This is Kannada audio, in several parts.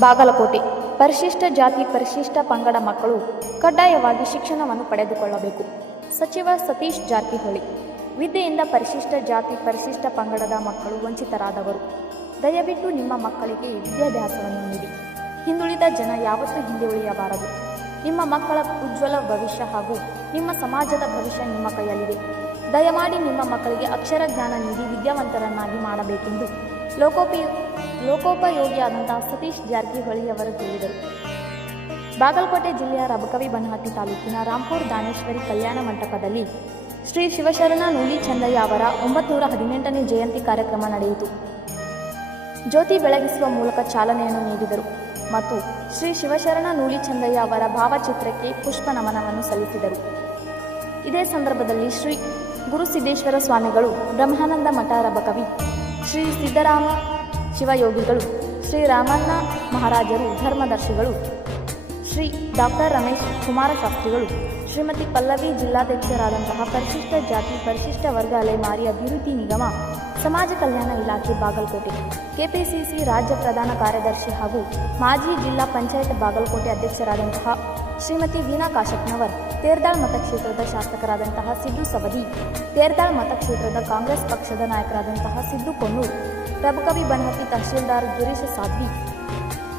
ಬಾಗಲಕೋಟೆ. ಪರಿಶಿಷ್ಟ ಜಾತಿ, ಪರಿಶಿಷ್ಟ ಪಂಗಡ ಮಕ್ಕಳು ಕಡ್ಡಾಯವಾಗಿ ಶಿಕ್ಷಣವನ್ನು ಪಡೆದುಕೊಳ್ಳಬೇಕು. ಸಚಿವ ಸತೀಶ್ ಜಾರಕಿಹೊಳಿ, ವಿದ್ಯೆಯಿಂದ ಪರಿಶಿಷ್ಟ ಜಾತಿ, ಪರಿಶಿಷ್ಟ ಪಂಗಡದ ಮಕ್ಕಳು ವಂಚಿತರಾದವರು. ದಯವಿಟ್ಟು ನಿಮ್ಮ ಮಕ್ಕಳಿಗೆ ವಿದ್ಯಾಭ್ಯಾಸವನ್ನು ನೀಡಿ. ಹಿಂದುಳಿದ ಜನ ಯಾವತ್ತೂ ಹಿಂದೆ ಉಳಿಯಬಾರದು. ನಿಮ್ಮ ಮಕ್ಕಳ ಉಜ್ವಲ ಭವಿಷ್ಯ ಹಾಗೂ ನಿಮ್ಮ ಸಮಾಜದ ಭವಿಷ್ಯ ನಿಮ್ಮ ಕೈಯಲ್ಲಿದೆ. ದಯಮಾಡಿ ನಿಮ್ಮ ಮಕ್ಕಳಿಗೆ ಅಕ್ಷರ ಜ್ಞಾನ ನೀಡಿ ವಿದ್ಯಾವಂತರನ್ನಾಗಿ ಮಾಡಬೇಕೆಂದು ಲೋಕೋಪಯೋ ಲೋಕೋಪಯೋಗಿಯಾದಂತಹ ಸತೀಶ್ ಜಾರಕಿಹೊಳಿ ಅವರು ಹೇಳಿದರು. ಬಾಗಲಕೋಟೆ ಜಿಲ್ಲೆಯ ರಬಕವಿ ಬನಹಟ್ಟಿ ತಾಲೂಕಿನ ರಾಂಪುರ್ ದಾನೇಶ್ವರಿ ಕಲ್ಯಾಣ ಮಂಟಪದಲ್ಲಿ ಶ್ರೀ ಶಿವಶರಣ ನೂಲಿ ಚಂದಯ್ಯ ಅವರ ಒಂಬತ್ತುನೂರ ಹದಿನೆಂಟನೇ ಜಯಂತಿ ಕಾರ್ಯಕ್ರಮ ನಡೆಯಿತು. ಜ್ಯೋತಿ ಬೆಳಗಿಸುವ ಮೂಲಕ ಚಾಲನೆಯನ್ನು ನೀಡಿದರು ಮತ್ತು ಶ್ರೀ ಶಿವಶರಣ ನೂಲಿ ಚಂದಯ್ಯ ಅವರ ಭಾವಚಿತ್ರಕ್ಕೆ ಪುಷ್ಪ ನಮನವನ್ನು ಸಲ್ಲಿಸಿದರು. ಇದೇ ಸಂದರ್ಭದಲ್ಲಿ ಶ್ರೀ ಗುರುಸಿದ್ದೇಶ್ವರ ಸ್ವಾಮಿಗಳು ಬ್ರಹ್ಮಾನಂದ ಮಠ ರಬಕವಿ ಶ್ರೀ ಸಿದ್ದರಾಮ ಶಿವಯೋಗಿಗಳು ಶ್ರೀ ರಾಮಣ್ಣ ಮಹಾರಾಜರು, ಧರ್ಮದರ್ಶಿಗಳು, ಶ್ರೀ ಡಾಕ್ಟರ್ ರಮೇಶ್ ಕುಮಾರಶಾಸ್ತ್ರಿಗಳು, ಶ್ರೀಮತಿ ಪಲ್ಲವಿ ಜಿಲ್ಲಾಧ್ಯಕ್ಷರಾದಂತಹ ಪರಿಶಿಷ್ಟ ಜಾತಿ, ಪರಿಶಿಷ್ಟ ವರ್ಗ ಅಲೆಮಾರಿ ಅಭಿವೃದ್ಧಿ ನಿಗಮ, ಸಮಾಜ ಕಲ್ಯಾಣ ಇಲಾಖೆ ಬಾಗಲಕೋಟೆ, ಕೆಪಿಸಿಸಿ ರಾಜ್ಯ ಪ್ರಧಾನ ಕಾರ್ಯದರ್ಶಿ ಹಾಗೂ ಮಾಜಿ ಜಿಲ್ಲಾ ಪಂಚಾಯತ್ ಬಾಗಲಕೋಟೆ ಅಧ್ಯಕ್ಷರಾದಂತಹ ಶ್ರೀಮತಿ ವೀಣಾ ಕಾಶಪ್ಪನವರ್ ತೇರ್ದಾಳ್ ಮತಕ್ಷೇತ್ರದ ಶಾಸಕರಾದಂತಹ ಸಿದ್ದು ಸವದಿ, ತೇರ್ದಾಳ್ ಮತಕ್ಷೇತ್ರದ ಕಾಂಗ್ರೆಸ್ ಪಕ್ಷದ ನಾಯಕರಾದಂತಹ ಸಿದ್ದು ಕೊನ್ನೂರ್ ರಬಕವಿ ಬನಹಟ್ಟಿ ತಹಸೀಲ್ದಾರ್ ಗಿರೀಶ ಸಾಧ್ವಿ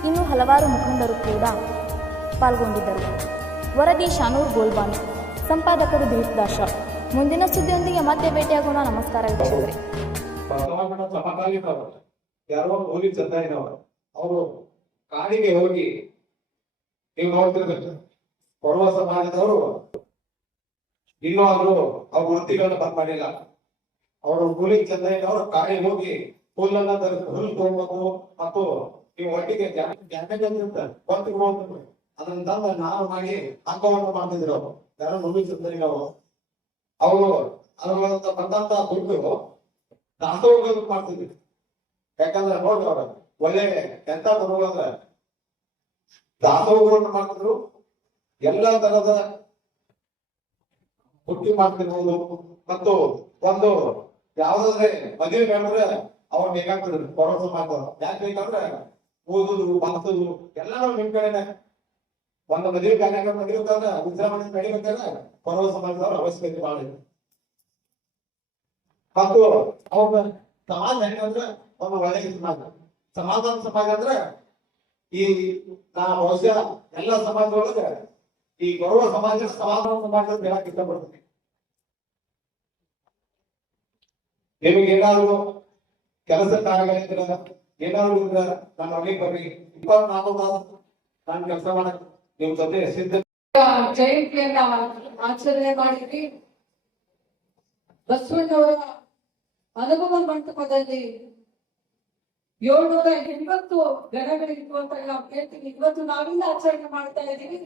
ಇನ್ನು ಹಲವಾರು ಮುಖಂಡರು ಕೂಡ ಪಾಲ್ಗೊಂಡಿದ್ದರು. ವರದಿ ಶಾನೂರ್ ಗೋಲ್ಬಾನ್, ಸಂಪಾದಕರು ದಿಲೀಪ್ ದಾಶ ಮುಂದಿನ ಸುದ್ದಿಯೊಂದಿಗೆ ಮತ್ತೆ ಭೇಟಿಯಾಗೋಣ. ನಮಸ್ಕಾರ ಯಾರೋ ಹೋಗಿ ಅವರು ಕಾಡಿಗೆ ಹೋಗಿ ನೀವು ನೋಡ್ತಿರ್ಬೇಕು. ಕೊಡವ ಸಮಾಜದವರು ಇನ್ನೂ ಅವರು ಅವ್ರ ವೃತ್ತಿಗಳನ್ನ ಬಂದ್ ಮಾಡಿಲ್ಲ. ಅವರು ಕೂಲಿ ಚಂದಾಯಿನವರು ಕಾಡಿಗೆ ಹೋಗಿ ಹುಲ್ಲನ್ನ ತರಿಸಿ ಹುಲ್ಲು ತಗೋಬೇಕು ಮತ್ತು ನೀವು ಒಟ್ಟಿಗೆ ಡ್ಯಾಮೇಜ್ ಅಂತಿರ್ತಾರೆ ಕೊಂತು ಅದನ್ನ ತಂದ ನಾವು ಮಾಡಿ ಹಬ್ಬವನ್ನು ಮಾಡ್ತಿದ್ರು. ಯಾರೋ ನುಗ್ಗಿ ಚಂದಾಯಿನವರು ಅವರು. ಅದ್ರ ಬಂದಂತ ದುಡ್ಡು ದಾಸೋಹ ಮಾಡ್ತಿದ್ವಿ. ಯಾಕಂದ್ರೆ ನೋಡ್ರಿ ಅವ್ರ, ಒಳ್ಳೆ ಎಂತ ಬರುವಾಗ ದಾಸೋಹಗಳನ್ನು ಮಾಡ್ತಿದ್ರು. ಎಲ್ಲ ತರದ ಬುಟ್ಟಿ ಮಾಡ್ತಿರ್ಬೋದು. ಮತ್ತು ಒಂದು ಯಾವ್ದಾದ್ರೆ ಮದುವೆ ಅವ್ರು ಬೇಕಾಗ್ತದೆ ಭರೋಸೆ ಮಾಡ್ತಾರ ಯಾಕೆ ಬೇಕಂದ್ರೆ ಓದುದು ಬದುಕುದು ಎಲ್ಲ ನಾವು ನಿಮ್ ಕಡೆನೆ. ಒಂದು ಮದುವೆ ಕಾರ್ಯಕ್ರಮ ನಡೀಬೇಕಾದ್ರೆ ವಿಜೃಂಭಣೆ ನಡಿಬೇಕಾದ್ರೆ ಭರೋಸೆ ಮಾಡಿದವ್ರ ಅವಶ್ಯಕತೆ ಇದೆ. ಮತ್ತು ಅವ್ರ ಸಮಾಜ ಹೆಂಗಂದ್ರೆ ಒಂದು ಒಳ್ಳೆಯ ಸಮಾಜ. ಸಮಾಧಾನ ಸಮಾಜ ಅಂದ್ರೆ ಈ ನಾ ಬಹುಶಃ ಎಲ್ಲ ಸಮಾಜದೊಳಗ ಈ ಗೌರವ ಸಮಾಜ ಸಮಾಧಾನ ಸಮಾಜ ಅಂತ ಹೇಳಕ್ ಇಷ್ಟಪಡ್ತೀನಿ. ನಿಮಗೆ ಏನಾದ್ರು ಇದ್ರೆ ಬರ್ರಿ. ನಾನು ಕೆಲಸ ಮಾಡಕ್ ನಿಮ್ ಜೊತೆ ಸಿದ್ಧ ಜಯಂತಿಯನ್ನ ಆಚರಣೆ ಮಾಡಿದ್ವಿ. ಬಸವಣ್ಣವರ ಅನುಭವ ಮಂಟಪದಲ್ಲಿ ಏಳ್ನೂರ ಎಂಬತ್ತು ಹೇಳ್ತೀವಿ ಇವತ್ತು ನಾವಿಂದ ಆಚರಣೆ ಮಾಡ್ತಾ ಇದ್ದೀವಿ.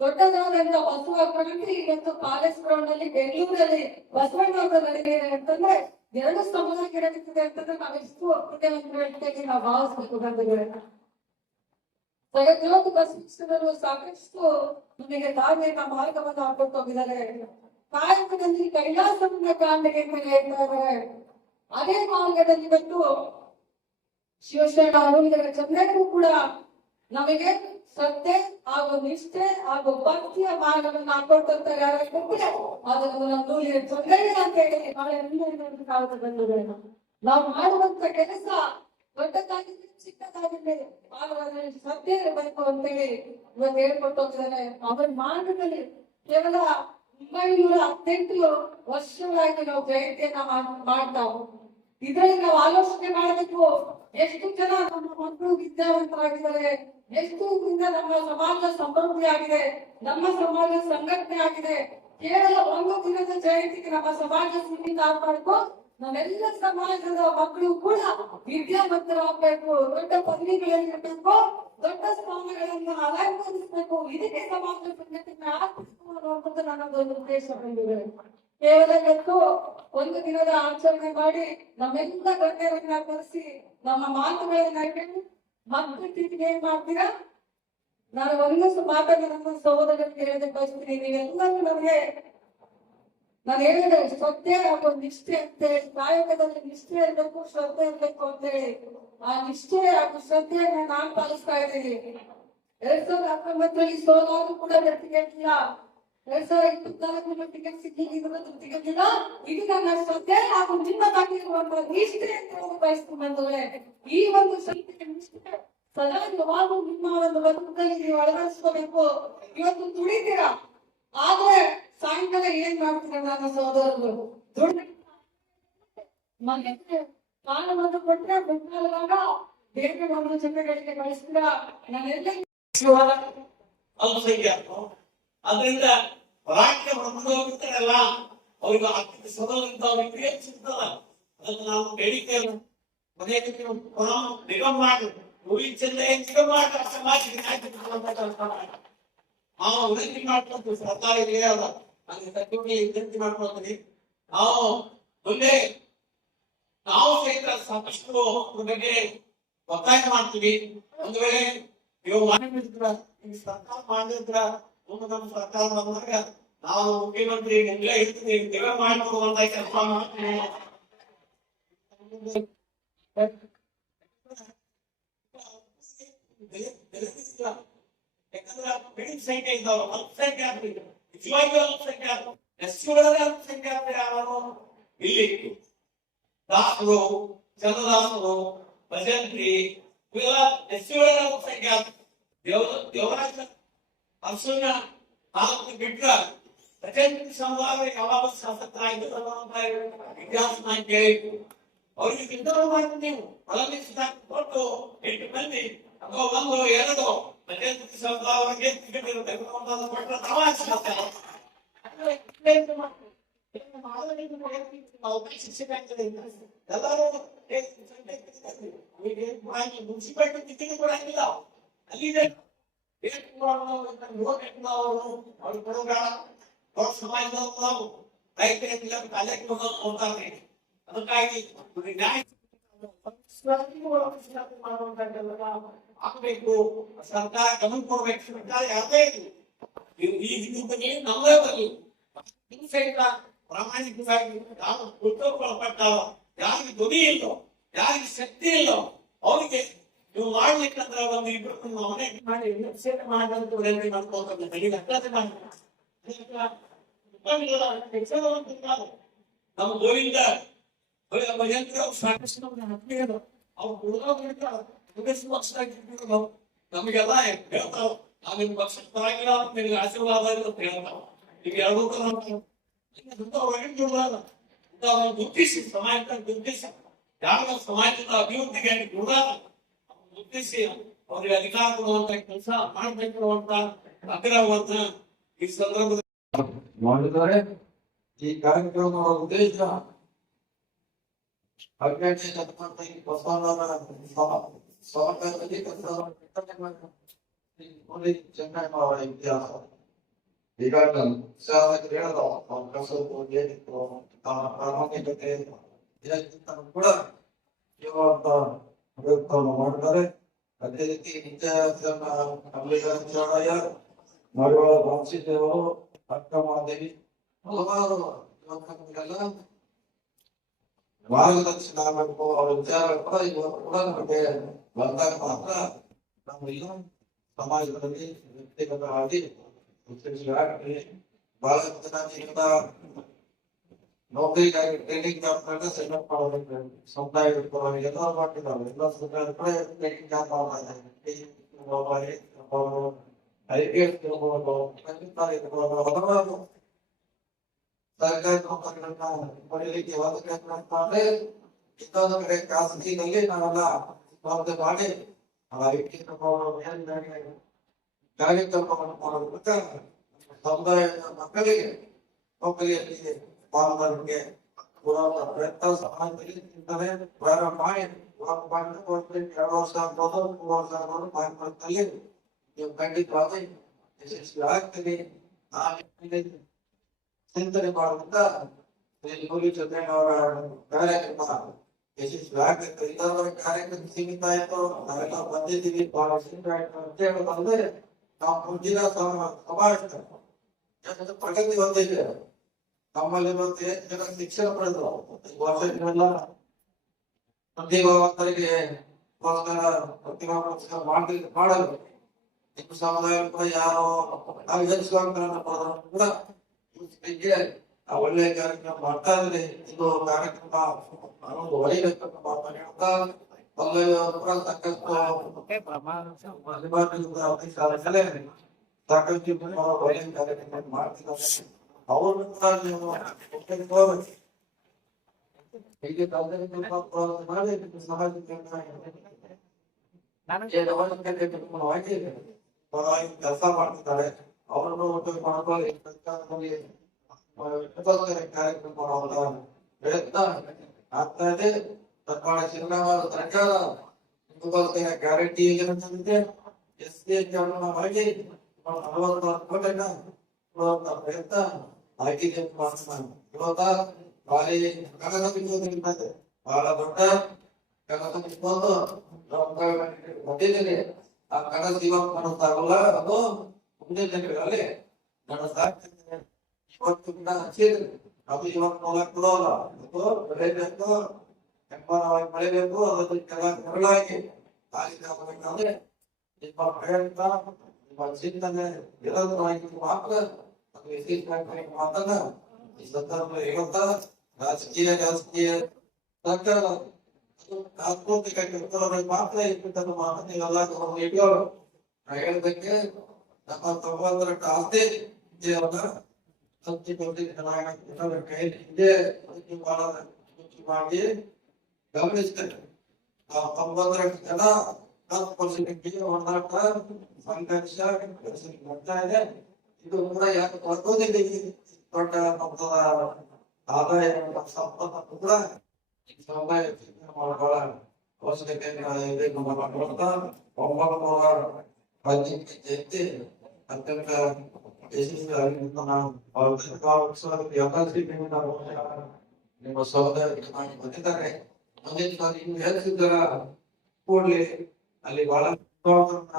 ದೊಡ್ಡದಾದಂತ ಬಸವ ಕ್ರಾಂತಿ ಇವತ್ತು ಕಾಲೇಜ್ ಗ್ರೌಂಡ್ ಅಲ್ಲಿ ಬೆಂಗಳೂರಲ್ಲಿ ಬಸವಣ್ಣವರ ಅಂತಂದ್ರೆ ಎರಡು ಸಮುದಾಯ ನಡೀತಿದೆ ಅಂತಂದ್ರೆ ನಾವೆಷ್ಟು ಪುಣ್ಯವಂತರು ಹೇಳ್ತೇವೆ ನಾವು ಭಾವಿಸ್ಬೇಕು ಬಂಧುಗಳನ್ನ ಸಾಕಷ್ಟು ನಮಗೆ ದಾರಿಯನ್ನ ಮಾರ್ಗವನ್ನು ಹಾಕೊಂಡು ಹೋಗಿದ್ದಾರೆ ಕಾಯಕದಲ್ಲಿ ಕೈಲಾಸವನ್ನ ಕಾಣಲಿಕ್ಕೆ ಅಂತ ಹೇಳ್ತಾ ಅದೇ ಮಾರ್ಗದಲ್ಲಿ ಬಂದು ಶಿವಶರಣ ಅರವಿಂದರ ಚಂದ್ರಗೂ ಕೂಡ ನಮಗೆ ಶ್ರದ್ಧೆ ಹಾಗೂ ನಿಷ್ಠೆ ಹಾಗೂ ಭಕ್ತಿಯ ಮಾರ್ಗವನ್ನು ಹಾಕೊಳ್ತಾರೆ ಕೊಟ್ಟಿದೆ ಅದನ್ನು ನಮ್ಮಲ್ಲಿ ತೊಂದರೆ ಅಂತ ಹೇಳಿ ನಾಳೆ ನಾವು ಮಾಡುವಂತ ಕೆಲಸ ದೊಡ್ಡದಾಗಿರ್ಲಿ ಚಿಕ್ಕದಾಗಿರ್ಲಿ ಸತ್ಯ ಶ್ರದ್ಧೆ ಇರಬೇಕು ಅಂತೇಳಿ ಇವತ್ತು ಹೇಳ್ಕೊಟ್ಟು ಅವರ ಮಾರ್ಗದಲ್ಲಿ ಕೇವಲ ಒಂಬೈನೂರ ಹದಿನೆಂಟು ವರ್ಷಗಳಾಗಿ ನಾವು ಜಯಂತಿಯನ್ನ ಮಾಡ್- ಮಾಡ್ತಾವು ಇದರಲ್ಲಿ ನಾವು ಆಲೋಚನೆ ಮಾಡಬೇಕು. ಎಷ್ಟು ಜನ ನಮ್ಮ ಮಕ್ಕಳು ವಿದ್ಯಾವಂತರಾಗಿದ್ದಾರೆ, ಎಷ್ಟು ಇದರಿಂದ ನಮ್ಮ ಸಮಾಜ ಸಮೃದ್ಧಿ ಆಗಿದೆ ನಮ್ಮ ಸಮಾಜ ಸಂಘಟನೆ ಆಗಿದೆ. ಕೇವಲ ಒಂದು ದಿನದ ಜಯಂತಿಗೆ ನಮ್ಮ ಸಮಾಜ ಸೀಮಿತ ಆಗ್ಬಾರ್ದು. ನಾವೆಲ್ಲ ಸಮಾಜದ ಮಕ್ಕಳು ಕೂಡ ವಿದ್ಯಾವಂತರಾಗಬೇಕು. ದೊಡ್ಡ ಪದವಿಗಳಲ್ಲಿ ಇರಬೇಕು, ದೊಡ್ಡ ಸ್ಥಾನಗಳನ್ನು ಅಲಂಕರಿಸಬೇಕು. ಇದಕ್ಕೆ ಸಮಾಜ ಸಂಘಟನೆ ಆಗ್ಬೇಕು ಅನ್ನುವಂಥದ್ದು ನನ್ನದೊಂದು ಉದ್ದೇಶ ಬಂದಿದೆ ಕೇವಲ ಇವತ್ತು ಒಂದು ದಿನದ ಆಚರಣೆ ಮಾಡಿ ನಮ್ಮೆಲ್ಲ ಗಣ್ಯರನ್ನ ಕರೆಸಿ ನಮ್ಮ ಮಾತುಗಳನ್ನ ಕೇಳಿ ಮಕ್ಕಳಿಗೆ ಏನ್ ಮಾಡ್ತೀರಾ? ನಾನು ಒಂದಷ್ಟು ಮಾತನ್ನು ನನ್ನ ಸಹೋದರರಿಗೆ ಹೇಳೋದಕ್ಕೆ ಬಯಸ್ತೀನಿ. ನೀವೆಲ್ಲರೂ ನಮಗೆ ನಾನು ಹೇಳಿದೆ, ಶ್ರದ್ಧೆ ಹಾಗೂ ನಿಷ್ಠೆ ಅಂತ ಹೇಳಿ, ಕಾಯಕದಲ್ಲಿ ನಿಷ್ಠೆ ಇರಬೇಕು, ಶ್ರದ್ಧೆ ಇರಬೇಕು ಅಂತ ಹೇಳಿ. ಆ ನಿಷ್ಠೆ ಹಾಗೂ ಶ್ರದ್ಧೆಯನ್ನ ನಾನು ಪಾಲಿಸ್ತಾ ಇದ್ದೀನಿ. ಎರಡ್ ಸಾವಿರದ ಹತ್ತೊಂಬತ್ತರಲ್ಲಿ ಸೋಲಾದ್ರೂ ಕೂಡ ಗಟ್ಟಿಗೆ ಎರಡ್ ಸಾವಿರದ ಇಪ್ಪತ್ನಾಲ್ಕು ಇದ್ರ ಟಿಕೆಟ್ ಇಲ್ಲ ಇದು ನನ್ನ ಶ್ರದ್ಧೆ ಹಾಗೂ ನಿಮ್ಮದಾಗಿರುವಂತಹ ನಿಷ್ಠೆ ಅಂತ ಹೇಳಿ ಬಯಸ್ತೀನಿ ಬಂದವಳೆ ಈ ಒಂದು ಸದಾ ಯಾವಾಗೂ ನಿಮ್ಮ ಒಂದು ಬದುಕಲ್ಲಿ ನೀವು ಅಳವಡಿಸ್ಕೋಬೇಕು. ಇವತ್ತು ದುಡಿತೀರಾ ಆದ್ರೆ ಸಾಯಂಕಾಲ ಏನ್ ಮಾಡ್ತೀರ ನನ್ನ ಸಹೋದರರು? ಕಾಲವನ್ನು ಕೊಟ್ಟರೆ ಬೆಂಗಾಲವಾಗ ಬೇರೆ ಒಂದು ಜನಗಳಿಗೆ ಕಳಿಸ್ತೀರ ನಾನೆಲ್ಲ ಅಲ್ಪಸಂಖ್ಯಾತರು. ಅದರಿಂದ ರಾಜ್ಯ ಹೋಗ್ತಾರಲ್ಲ ಅವ್ರಿಗೆ ಆರ್ಥಿಕ ಸಬಲಂತ ಅವ್ರಿಗೆ ಸಿಗ್ತದ ಅದನ್ನು ನಾವು ಬೇಡಿಕೆಯನ್ನು ಮನೆಯ ನಿಗಮ ಮಾಡಿ ಜಿಲ್ಲೆ ನಿಗಮ ಮಾಡಿ ಸಮಾಜಕ್ಕೆ. ನಾವು ವಿನಂತಿ ಮಾಡ್ಕೊಂತೀವಿ ಸರ್ಕಾರಿಗೆ ಅದ ನನಗೆ ಸಚಿವರಿಗೆ ವಿನಂತಿ ಮಾಡ್ಕೊಳ್ತೀನಿ. ನಾವು ಮುಂದೆ, ನಾವು ಸಹಿತ ಸಾಕಷ್ಟು ಬಗ್ಗೆ ಒತ್ತಾಯ ಮಾಡ್ತೀವಿ. ಒಂದು ವೇಳೆ ನೀವು ಮಾಡಿದ್ರ ಸರ್ಕಾರ ಮಾಡಿದ್ರ ಮುಂದೆ ನಮ್ಮ ಸರ್ಕಾರ ಬಂದಾಗ ನಾವು ಮುಖ್ಯಮಂತ್ರಿ ಎಲ್ಲ ಇರ್ತೀವಿ ನೀವೇ ಮಾಡ್ಕೊಡುವಂತ ಕೆಲಸ ಮಾಡ್ತೀವಿ ಯಾಕಂದ್ರೆ ಬೆಳಿಗ್ಗೆ ಸಂಖ್ಯೆ ಇದ್ದಾವೆ ಅಲ್ಪಸಂಖ್ಯಾತರು ನಿಜವಾಗಿಯೂ ಅಲ್ಪಸಂಖ್ಯಾತರು ಎಸ್ಸಿಗಳಲ್ಲಿ ಅಲ್ಪಸಂಖ್ಯಾತರು ಯಾರು ಇಲ್ಲಿ ದಾಸರು ಚಂದ್ರದಾಸರು ಭಜಂತ್ರಿ ಇವೆಲ್ಲ ಎಸ್ಸಿಗಳಲ್ಲಿ ಅಲ್ಪಸಂಖ್ಯಾತರು ದೇವ ದೇವರಾಜ ಅರ್ಸುನ ತಾಲೂಕು ಬಿಟ್ಟ ಪ್ರಚಂಡ ಸಂವಾದ ಯಾವಾಗ ಶಾಸಕರಾಗಿದ್ದರು ಇತಿಹಾಸ ನಾನು ಕೇಳಿದ್ದು. ಅವ್ರಿಗೆ ಕಿಂತಲೂ ನೀವು ಹೊಲಲ್ಲಿ ಕೊಟ್ಟು ಎಂಟು ಮಂದಿ ಅಥವಾ ಒಂದು ಎರಡು ಪ್ರಚಂಡ ಸಂವಾದಕ್ಕೆ ಕೊಟ್ಟರೆ ಇರಬೇಕು ಅಂತ ಕೊಟ್ಟರೆ ತಮಾಷೆ ಮಾಡ್ತಾರೆ ಎಲ್ಲರೂ ಮುನ್ಸಿಪಾಲಿಟಿ ಟಿಕೆಟ್ ಕೊಡಂಗಿಲ್ಲ ಅವರು ಅವ್ರು ಕೊಡೋಣ ಅವ್ರ ಸಮಾಜದವ್ರು ನಾವು ರೈತರಿಗೆ ಕಾಲೇಜ್ ಹೋಗ್ತಾರೆ ಅದಕ್ಕಾಗಿ ನ್ಯಾಯ ಆಗ್ಬೇಕು ಸರ್ಕಾರ ಗಮನ ಕೊಡ್ಬೇಕು ಸರ್ಕಾರ ಯಾವುದೇ ಇದು ಈ ಹಿಂದೆ ನಮ್ಮದೇ ಬರಲಿ ಸಹಿತ ಪ್ರಾಮಾಣಿಕವಾಗಿ ಯಾರು ಉತ್ತರಪಡ್ತಾವ ಯಾರಿಗೆ ಧ್ವನಿ ಇಲ್ಲೋ ಯಾರಿಗೆ ಶಕ್ತಿ ಇಲ್ಲೋ ಅವರಿಗೆ ನೀವು ಮಾಡ್ಲಿಕ್ಕಂದ್ರ ಒಂದು ಇಬ್ರು ಮಾಡಿ ಸೇವೆ ಮಾಡಂತ ವಿನಂತಿ ಮಾಡ್ಕೊಳ್ತಾರೆ ನನಗೆ ಅರ್ಥಾತ್ ಮಾಡಿ ನಮ್ಮ ಗೋವಿಂದ ಸಾಕಷ್ಟು ಹತ್ತಿರ ಅವ್ರು ಹುಡುಗ ವರ್ಷ ನಮಗೆಲ್ಲ ಹೇಳ್ತಾವ ನಾವು ನಿಮ್ ಪಕ್ಷಕ್ಕೆ ಬರಂಗಿಲ್ಲ ನಿಮ್ಗೆ ಆಶೀರ್ವಾದ ಇಲ್ಲ ಅಂತ ಹೇಳ್ತಾವ ಈಗ ಎರಡೂ ಸಮಾಜದ ಗುರುತಿಸಿ ಯಾವ ಸಮಾಜದ ಅಭಿವೃದ್ಧಿಗೆ ದುರ್ಗಾದ ಗುರುತಿಸಿ ಅವ್ರಿಗೆ ಅಧಿಕಾರ ಕೊಡುವಂತ ಕೆಲಸ ಮಾಡ್ಬೇಕು ಅಂತ ಆಗ್ರಹವನ್ನ ಈ ಸಂದರ್ಭದಲ್ಲಿ ಮಾಡಿದ್ದಾರೆ ಈ ಕಾರ್ಯಕ್ರಮದ ಉದ್ದೇಶ ಹದಿನೆಂಟನೇ ಶತಮಾನದ ಈ ಬಸವಣ್ಣನ ಸಮ- ಸಹಕಾರದಲ್ಲಿ ನೋಡಿ ಚೆನ್ನಮ್ಮ ಅವರ ಇತಿಹಾಸ ಈಗ ಶಾಸಕರು ಹೇಳಿದ ಅವ್ರ ಕಸಬು ಏನಿತ್ತು ಅವರ ಪ್ರಾಮಾಣಿಕತೆ ಇದಕ್ಕಿಂತ ಕೂಡ ಇರುವಂತ ಪ್ರಯತ್ನವನ್ನು ಮಾಡಿದ್ದಾರೆ ಅದೇ ರೀತಿ ಇತಿಹಾಸನ ಅಲ್ಲಿಯ ಮಗಳ ವಂಶಿದೇವರು ಅಕ್ಕಮಾದೇವಿ ಹಲವಾರು ಯುವಕರಿಗೆಲ್ಲ ಮಾರ್ಗದರ್ಶನ ಆಗಬೇಕು ಅವರ ವಿಚಾರ ಕೂಡ ಇವತ್ತು ಕೂಡ ನಮಗೆ ಬಂದಾಗ ಮಾತ್ರ ನಾವು ಇಲ್ಲ ಸಮಾಜದಲ್ಲಿ ವ್ಯಕ್ತಿಗತವಾಗಿ ಉತ್ತೇಜನರಾಗ್ತೀವಿ ಬಹಳಷ್ಟು ಜನ ಈಗ ನೌಕರಿಗಾಗಿ ಟ್ರೈನಿಂಗ್ ಕ್ಯಾಂಪ್ ಸೆಟಪ್ ಮಾಡಬೇಕು ಸಮುದಾಯ ಇಟ್ಕೊಳ್ಳೋರು ಎಲ್ಲರೂ ಮಾಡ್ತಿದ್ದಾರೆ ಎಲ್ಲ ಸಮುದಾಯ ಕೂಡ ಟ್ರೈನಿಂಗ್ ಕ್ಯಾಂಪ್ ಮಾಡ್ತಾರೆ ಐ ಪಿ ಎಸ್ ಇರ್ಬೋದು ಖಂಡಿತ ಇರ್ಬೋದು ಹಲವಾರು ಸರ್ಕಾರಿ ನೌಕರಿಗಳನ್ನ ಪಡೆಯಲಿಕ್ಕೆ ಒಂದು ಪ್ರಯತ್ನ ಮಾಡಿದ್ರೆ ಇನ್ನೊಂದು ಕಡೆ ಖಾಸಗಿನಲ್ಲಿ ನಾವೆಲ್ಲ ಸ್ಪರ್ಧೆ ಮಾಡಿ ಆ ವ್ಯಕ್ತಿ ಕಾರ್ಯಕ್ರಮವನ್ನು ಮಾಡೋದಕ್ಕೆ ಸಮುದಾಯದ ಮಕ್ಕಳಿಗೆ ನೌಕರಿಯಲ್ಲಿ ಪಾಲ್ಗೊಳ್ಳಲಿಕ್ಕೆ ಕೊಡುವಂತ ಪ್ರಯತ್ನ ಸಮಾಜದಲ್ಲಿ ಚಿಂತನೆ ಪ್ರಾರಂಭ ಮಾಡಿ ಪ್ರಾರಂಭ ಮಾಡಿದ್ರೆ ಒಂದು ಎರಡು ವರ್ಷ ಆಗ್ಬೋದು ಮೂರು ವರ್ಷ ಆಗ್ಬೋದು ಮಾಡ್ಕೊಳ್ತಲ್ಲಿ ನೀವು ಖಂಡಿತವಾಗಿ ಯಶಸ್ವಿ ಆಗ್ತೀರಿ ಆ ನಿಟ್ಟಿನಲ್ಲಿ ಚಿಂತನೆ ಮಾಡುವಂತ ಯೋಗಿ ಜೊತೆ ಅವರ ಕಾರ್ಯಕ್ರಮ ಯಶಸ್ವಿ ಆಗಬೇಕು ಇಲ್ಲದವರ ಕಾರ್ಯಕ್ರಮ ಸೀಮಿತ ಆಯ್ತು ನಾವೆಲ್ಲ ಬಂದಿದ್ದೀವಿ ಬಹಳ ಸೀಮಿತ ಆಯ್ತು ಅಂತ ಹೇಳೋದಂದ್ರೆ ನಾವು ಮುಂದಿನ ಸಮ- ಸಮಾಜ ಎಷ್ಟು ಪ್ರಗತಿ ಹೊಂದಿದೆ ನಮ್ಮಲ್ಲಿ ಮತ್ತೆ ಜನ ಶಿಕ್ಷಣ ಪಡೆದ್ರು ವರ್ಷಗಳೆಲ್ಲ ಪ್ರತಿಭಾವಂತರಿಗೆ ಗೋಸ್ಕರ ಪ್ರತಿಭಾವಂತರ ಮಾಡಿ ಮಾಡಲು ನಿಮ್ಮ ಸಮುದಾಯ ಕೂಡ ಯಾರೋ ಪಡೆದ್ರು ಕೂಡ ಒಳ್ಳೆ ಒಳ್ಳೆಯ ಕಾರ್ಯಕ್ರಮ ಮಾಡ್ತಾ ಇದ್ರೆ ಇದು ಕಾರ್ಯಕ್ರಮ ಅಂತ ಒಳ್ಳೆಯ ಕಾರ್ಯಕ್ರಮ ಹೇಳ್ತಾ ಒಳ್ಳೆಯವರು ಕೂಡ ಸಾಕಷ್ಟು ಒಳ್ಳೆಯ ಕಾರ್ಯಕ್ರಮ ಮಾಡ್ತಿದ್ದಾರೆ. ಅವ್ರನ್ನು ಮಾಡ್ತಿದ್ದಾರೆ ಅವರನ್ನು ಮಾಡ್ಕೊಳ್ಳಿ ಕಾರ್ಯಕ್ರಮ ಪ್ರಯತ್ನ ಆಗ್ತಾ ಇದೆ ಗ್ಯಾರಂಟಿ ಏನಿದೆ ಎಸ್ ಡಿ ಕೋಟಿನ ಕೊಡುವಂತ ಪ್ರಯತ್ನ ಆಗಿದೆ ಅಂತ ಮಾಡ್ತಾನೆ. ಇವಾಗ ಕಾಲೇಜ್ ಕನಸ ಬಿದ್ದೋದ್ರಿಂದ ಬಹಳ ದೊಡ್ಡ ಕನಸು ಬಿಟ್ಕೊಂಡು ಕೊಟ್ಟಿದ್ದೀನಿ ಆ ಇವಾಗ ಕನಸಾಗಲ್ಲ ಅದು ಅದು ಕೆಲ ಮರಳಾಗಿ ಆಗಬೇಕಾದ್ರೆ ನಿಮ್ಮ ಪ್ರಯತ್ನ. ಚಿಂತನೆ ನಿರಂತರವಾಗಿ ಮಾತ್ರ ಅದು ವಿಶೇಷವಾಗಿ ಮಾತನ್ನ ಈ ಸಂದರ್ಭ ಹೇಳ್ತಾ ರಾಜಕೀಯ ರಾಜಕೀಯ ಸರ್ಕಾರ ಆತ್ಮೋತಿಕ ಕೆಲಸಗಳಿಗೆ ಮಾತ್ರ ಇಟ್ಟಿದ್ದನ್ನು ಮಾತ್ರ ನೀವೆಲ್ಲ ಇಟ್ಕೊಳ್ಳು ನಾ ಹೇಳಿದ್ದಕ್ಕೆ ನಮ್ಮ ತೊಂಬತ್ತರ ಆಸ್ತಿ ಇದೆಯಲ್ಲ ಹತ್ತಿ ಕೋಟಿ ಜನ ಕೈಲಿ ಇದೆ ಅದಕ್ಕೆ ಬಹಳ ಯೋಚನೆ ಮಾಡಿ ಗಮನಿಸ್ತೇನೆ ನಾವು ತೊಂಬತ್ತರ ಜನ ಹತ್ತು ಪರ್ಸೆಂಟ್ ಹೊಂದಾಟ ಸಂಘರ್ಷ ಬರ್ತಾ ಇದೆ ಇದು ಕೂಡ ಯಾಕೆ ಬರ್ಬೋದಿಲ್ಲ ಈ ದೊಡ್ಡ ಮೊತ್ತದ ಆದಾಯ ಸಂಪತ್ತು ಕೂಡ ಈ ಸಮುದಾಯ ಬಹಳ ಅವಶ್ಯಕತೆ ಇದೆ ನಮ್ಮ ಭಗವಂತ ಒಂಬತ್ತು ರಾಜ್ಯಕ್ಕೆ ಜಯಂತಿ ಅತ್ಯಂತ ಯಶಸ್ವಿಯಾಗಿ ನಾವು ಉತ್ಸವ ಯಾಕಾಶ್ರೀ ನಾವು ನಿಮ್ಮ ಸಹೋದರ ಬಂದಿದ್ದಾರೆ ಮುಂದಿನ ಸಾರಿ ಇನ್ನು ಹೇಳ್ತಿದ್ದರ ಕೂಡ್ಲಿ ಅಲ್ಲಿ ಬಹಳ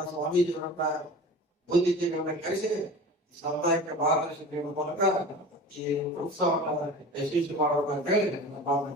ಸ್ವಾಮೀಜಿಯವರನ್ನ ಬುದ್ಧಿಜೀವಿಗಳನ್ನ ಕರೆಸಿ ಸಮುದಾಯಕ್ಕೆ ಮಾರ್ಗದರ್ಶನ ನೀಡುವ ಮೂಲಕ ಈ ಉತ್ಸವವನ್ನು ಯಶಸ್ವಿ ಮಾಡಬೇಕು ಅಂತ ಹೇಳಿ ಭಾವನೆ